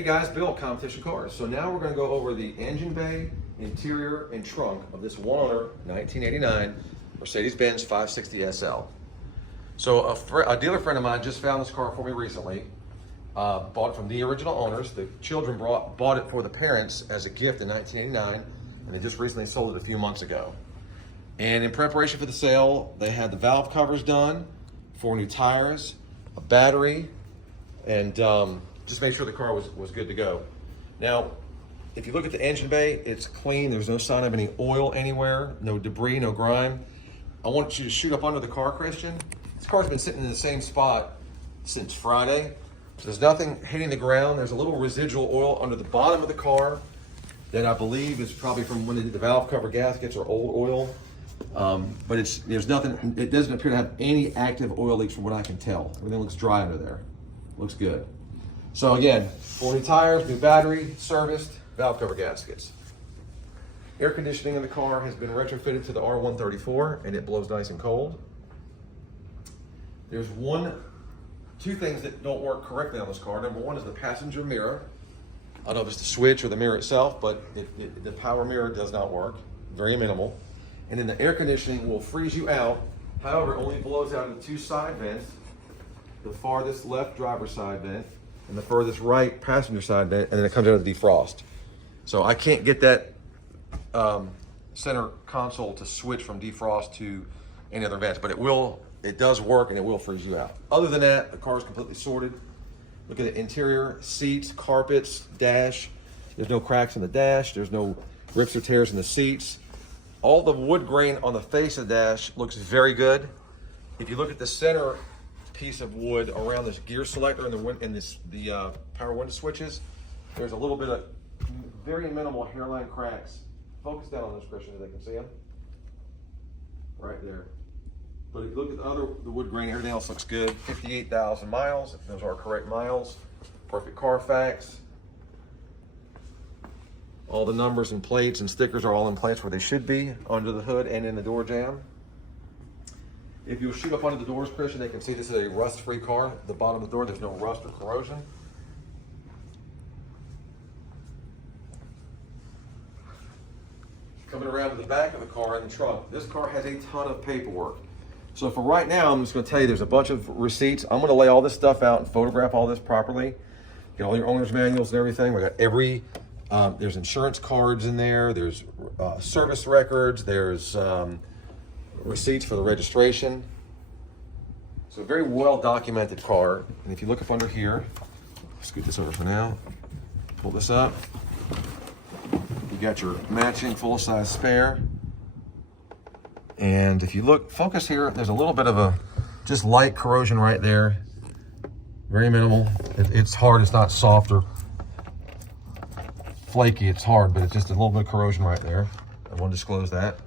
Hey guys, Bill, Competition Cars. So now we're going to go over the engine bay, interior, and trunk of this one-owner 1989 Mercedes-Benz 560 SL. So a dealer friend of mine just found this car for me recently. Bought it from the original owners. The children bought it for the parents as a gift in 1989, and they just recently sold it a few months ago. And in preparation for the sale, they had the valve covers done, 4 new tires, a battery, and just make sure the car was good to go. Now, if you look at the engine bay, it's clean. There's no sign of any oil anywhere, no debris, no grime. I want you to shoot up under the car, Christian. This car's been sitting in the same spot since Friday. So there's nothing hitting the ground. There's a little residual oil under the bottom of the car that I believe is probably from when they did the valve cover gaskets or old oil. But there's nothing, it doesn't appear to have any active oil leaks from what I can tell. Everything looks dry under there. Looks good. So again, 4 new tires, new battery, serviced, valve cover gaskets. Air conditioning in the car has been retrofitted to the R134 and it blows nice and cold. There's two things that don't work correctly on this car. Number one is the passenger mirror. I don't know if it's the switch or the mirror itself, but the power mirror does not work, very minimal. And then the air conditioning will freeze you out. However, it only blows out of the 2 side vents, the farthest left driver's side vent and the furthest right passenger side vent, and then it comes out of the defrost. So I can't get that center console to switch from defrost to any other vents, but it does work and it will freeze you out. Other than that, the car is completely sorted. Look at the interior, seats, carpets, dash. There's no cracks in the dash. There's no rips or tears in the seats. All the wood grain on the face of the dash looks very good. If you look at the center piece of wood around this gear selector and the power window switches, there's a little bit of very minimal hairline cracks. Focus down on those, Christian, so they can see them. Right there. But if you look at the wood grain, everything else looks good. 58,000 miles, if those are correct miles. Perfect Carfax. All the numbers and plates and stickers are all in place where they should be, under the hood and in the door jamb. If you'll shoot up under the doors, Christian, they can see this is a rust-free car. The bottom of the door, there's no rust or corrosion. Coming around to the back of the car in the trunk, this car has a ton of paperwork. So for right now, I'm just going to tell you there's a bunch of receipts. I'm going to lay all this stuff out and photograph all this properly. Get all your owner's manuals and everything. We got there's insurance cards in there. There's service records. There's receipts for the registration. So a very well documented car. And if you look up under here, scoot this over for now. Pull this up. You got your matching full-size spare. And if you look, focus here, there's a little bit of a just light corrosion right there. Very minimal. It's hard, it's not soft or flaky, it's hard, but it's just a little bit of corrosion right there. I want to disclose that.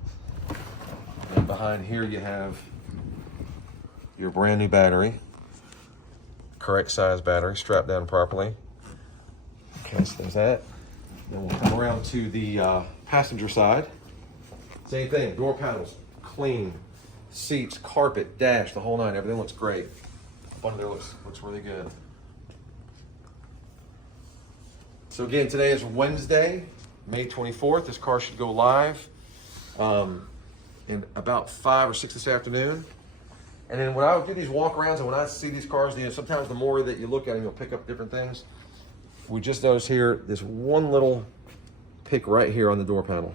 And behind here you have your brand new battery. Correct size battery, strapped down properly. Okay, so there's that. Then we'll come around to the passenger side. Same thing, door panels, clean. Seats, carpet, dash, the whole nine, everything looks great. Up under there looks really good. So again, today is Wednesday, May 24th. This car should go live in about 5 or 6 this afternoon. And then when I would do these walk arounds and when I see these cars, sometimes the more that you look at them, you'll pick up different things. We just noticed here, this one little pick right here on the door panel.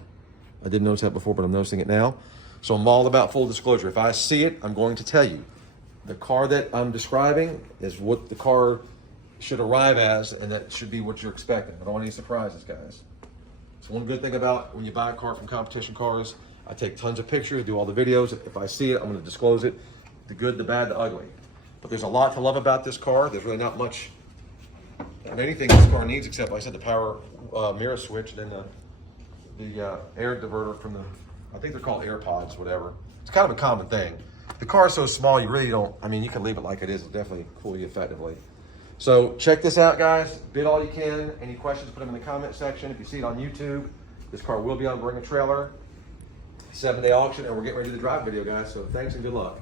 I didn't notice that before, but I'm noticing it now. So I'm all about full disclosure. If I see it, I'm going to tell you. The car that I'm describing is what the car should arrive as, and that should be what you're expecting. I don't want any surprises, guys. So one good thing about when you buy a car from Competition Cars, I take tons of pictures, do all the videos. If I see it, I'm going to disclose it. The good, the bad, the ugly. But there's a lot to love about this car. There's really not much of anything this car needs except, like I said, the power mirror switch and then the air diverter from I think they're called AirPods, whatever. It's kind of a common thing. The car is so small, you really don't, you can leave it like it is. It'll definitely cool you effectively. So check this out, guys. Bid all you can. Any questions, put them in the comment section. If you see it on YouTube, this car will be on Bring a Trailer. 7-day auction, and we're getting ready to do the drive video, guys. So thanks and good luck.